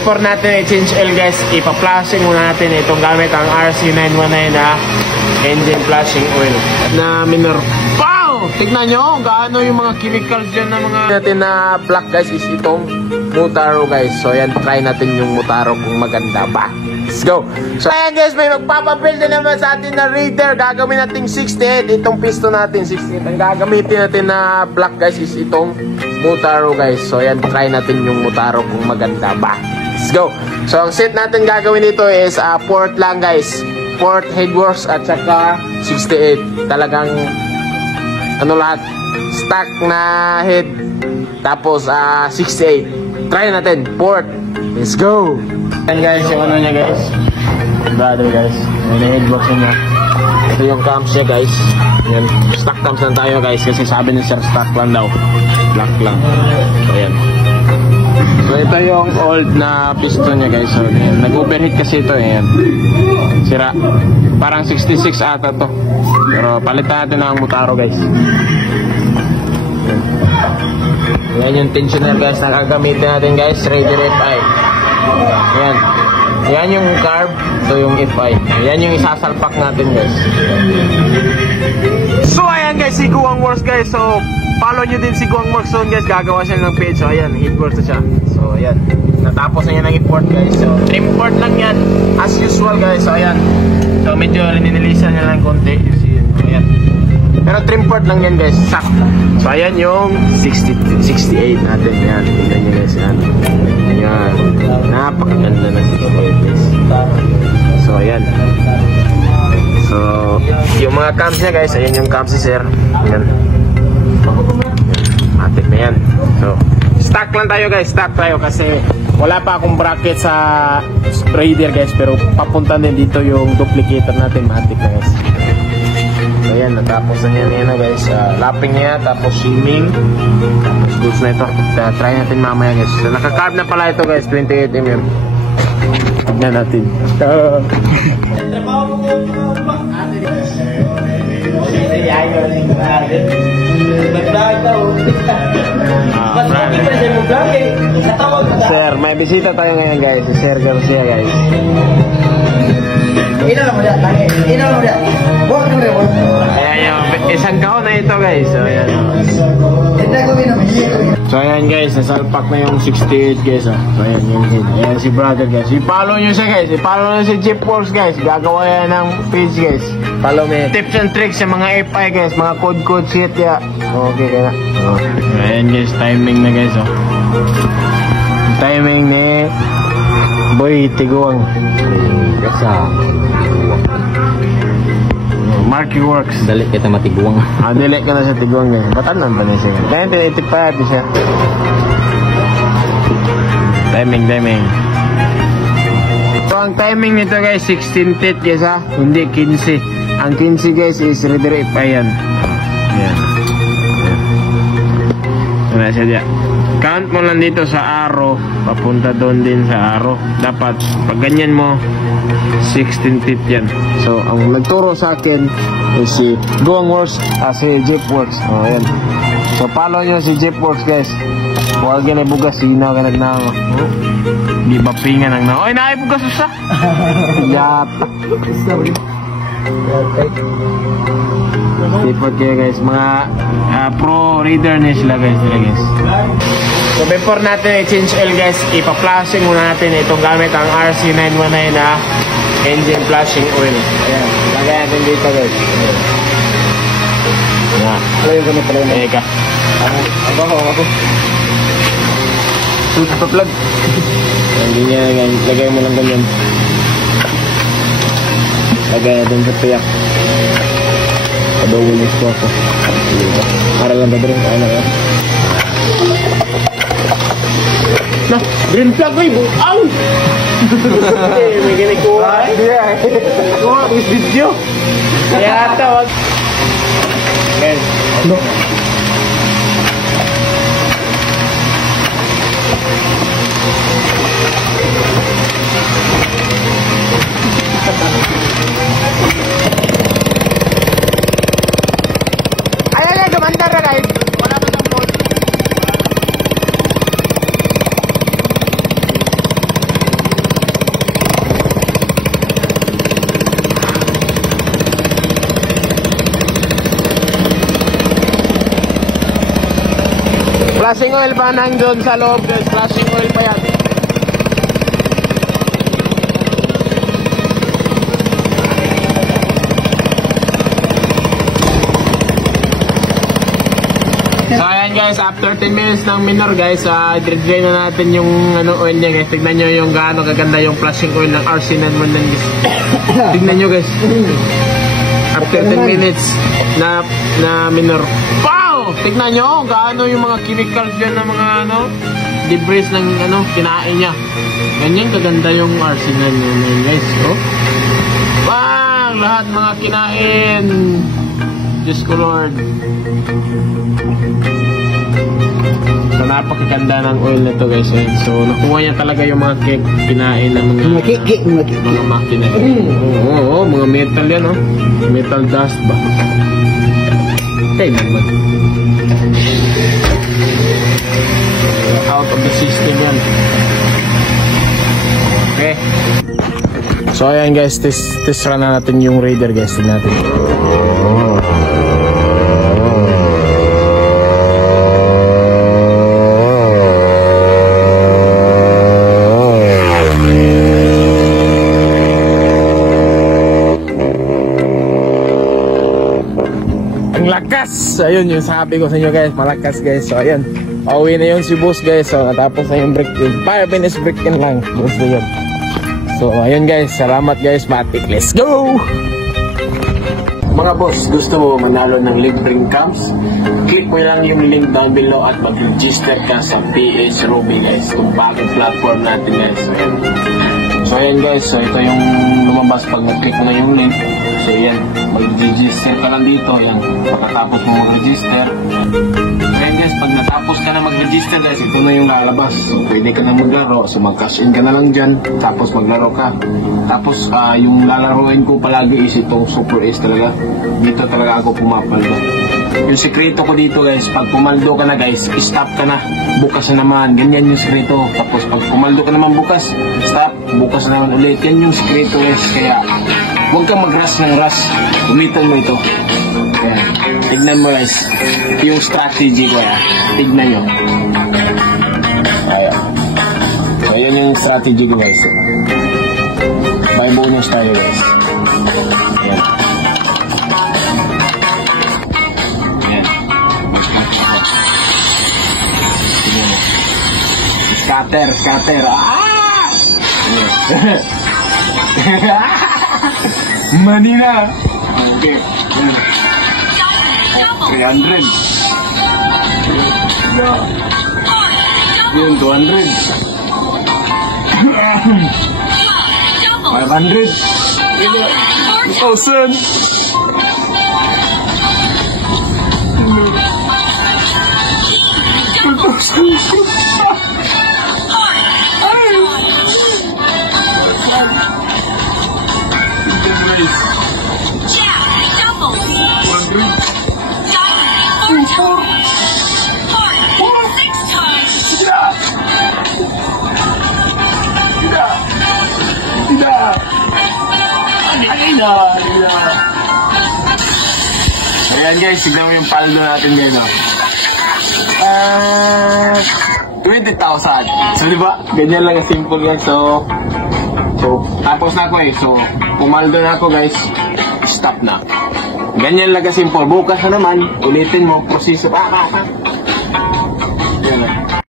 before natin i-change oil guys, ipa-flashing muna natin itong gamit ang RC919 na engine flashing oil na minor. Wow! Tignan nyo gaano yung mga chemicals dyan na mga natin na black guys is itong Mutaro guys. So ayan, try natin yung Mutaro kung maganda ba. Let's go! So ayan guys, may magpapabuild na naman sa atin na Raider. Gagawin natin 68. Itong piston natin 68. Ang gagamitin natin na black guys is itong Mutaro guys. So ayan, try natin yung Mutaro kung maganda ba. Let's go! So ang set natin gagawin dito is port lang guys. Port, headworks at saka 68. Talagang ano lahat, stack na head. Tapos 68. Try natin, port. Let's go! Ayan guys, yung ano niya guys, brother guys, yung headbox niya. Ito yung cams niya guys. Ayan, stock cams lang tayo guys kasi sabi ni sir stock lang daw, black lang. So ayan, so ito yung old na piston niya guys. So nag-overheat kasi ito. Ayan, sira, parang 66 ata to, pero palitan natin ng Mutaro guys. Ayan yung tensioner guys na gagamitin natin guys, Raider FI. Ayan. Ayan yung carb. Ito yung FI. Ayan yung isasalpak natin guys. So ayan guys, si Guang Works guys. So follow nyo din si Guang Works soon guys. Gagawa siya ng page. So ayan, headboard na siya. So ayan, natapos na niya ng import guys. So trim port lang yan as usual guys. So ayan, so medyo linilisan niya lang konti. You see, ayan, pero trim port lang yan guys. Sakto. So ayan yung 68 natin. Ayan, tingnan nyo guys. Ayan, ayan, napakaganda na 68 guys. So ayan, so yung mga cams niya guys, ayan yung cams ni sir. Ayan, matik na yan. So stock lang tayo guys, stock tayo kasi wala pa akong bracket sa Raider guys, pero papunta din dito yung duplicator natin. Matik na guys. So ayan, natapos na niya na guys. Lapping niya, tapos shimming, tapos goods na ito. Try natin mamaya guys. So naka-carb na pala ito guys, 28mm. Tignan natin. Sir, may bisita tayo ngayon guys. Si Sir Garcia guys. Ayan yung isang kaon na ito guys. So ayan, so ayan guys, nasalpak na yung 68 guys. So ayan yung head. Ayan si brother guys. I-follow nyo siya guys. I-follow nyo si Jeep Works guys. Gagawa yan ng page guys. Follow me. Tips and tricks sa mga FI guys. Mga code shit ya. Okay kaya. Ayan guys, timing na guys. Timing ni Boy Tiguang. Gasa Marky Works. Dali kita matiguang. Dali ka na sa tiguang eh. Batanan ba niya siya? 1985 siya. Timing. So ang timing nito guys, 16 feet guys ha. Hindi 15. Ang 15 guys is Raider FI yan. Ayan. Ano siya dyan? Count mo lang dito sa arrow, papunta doon din sa arrow. Dapat pag ganyan mo 16 feet yan. So ang nagturo sa akin is si Guang Works, si Jeep Works. Ayan. So follow nyo si Jeep Works guys. Huwag yan ay bugas, sina ka nagnang. Di ba pingan ang na? Oy, naay bugas usa. Yata. Tipot kayo guys, mga pro Raider na sila guys. So before natin i-change oil guys, ipa-flashing muna natin itong gamit ang RC919 na engine flashing oil. Ayan, lagay natin dito guys. Ayan. Alayin ko na pala yun. Eka. Ako. Suit pa plug. Hindi niya, lagay mo lang ganyan. Lagay natin sa piyak. Padawin yung squat ko. Para lang ba rin? Ano yan? Nah, green flag ko yung buang! May ginikuha eh. Kuha, may video. Kaya tawag. Okay. No. Ayan, gumanda na guys. Wala pa ng load. Flashing oil pa nandun sa loob guys. Flashing oil pa yan. So ayan guys, after 10 minutes ng minor guys, i-drain na natin yung oil niya guys. Tignan nyo yung gaano kaganda yung flashing oil ng RC919 guys. Tignan nyo guys. After 10 minutes na minor. Wow! Tignan nyo gaano yung mga chemicals dyan ng mga debris ng kinain niya. Ganyan kaganda yung RC919 guys. Oh. Wow! Lahat mga kinain. Diyos ko Lord. So napakaganda ng oil na to guys. So nakuha niya talaga yung mga kinain ng mga makina. Oo, mga metal yan oh. Metal dust ba? Okay naman. Out of the system yan. Okay. So ayan guys, test run na natin yung Raider guys. Tignan natin. Lakas! Ayun yung sabi ko sa inyo guys, malakas guys. So ayun, pauwi na yung si boss guys. So natapos na yung break in 5 minutes break in lang. Boss na yun. So ayun guys, salamat guys, matik. Let's go! Mga boss, gusto mo manalo ng libreng cams? Click mo lang yung link down below at mag-register ka sa PH Ruby guys, kung bagong platform natin guys. So ayan guys, so ito yung lumabas pag nag-click mo na yung link. So yan, mag-register ka lang dito. Yan, pagkatapos mo mag-register. Ayan guys, pag natapos ka na mag-register guys, ito na yung lalabas. So pwede ka na maglaro. So mag-cash in ka na lang dyan. Tapos maglaro ka. Tapos yung lalaroin ko palagi is itong Super Ace talaga. Dito talaga ako pumapaldo. Yung sekreto ko dito guys, pag pumaldo ka na guys, stop ka na. Bukas na naman. Ganyan yung sekreto. Tapos pag pumaldo ka naman bukas, stop. Bukas na naman ulit. Yan yung sekreto guys. Kaya huwag kang mag-rush ng rush. Gamitan mo ito. Ayan. Tignan mo guys. Yung strategy ko. Tignan nyo. Ayan. So, yan yung strategy ko guys. May bonus tayo guys. Ayan. Ayan. Tignan mo. Scatter. Ayan. Manila. Okay. 300. Yun, 200. 500. 1,000. 2,000. Ayan guys, tignan mo yung paldo natin guys. 20,000. So diba, ganyan lang simple guys. So tapos na ako So pumaldo na ako guys. Stop na. Ganyan lang simple. Bukas na naman, ulitin mo, proseso. Yan.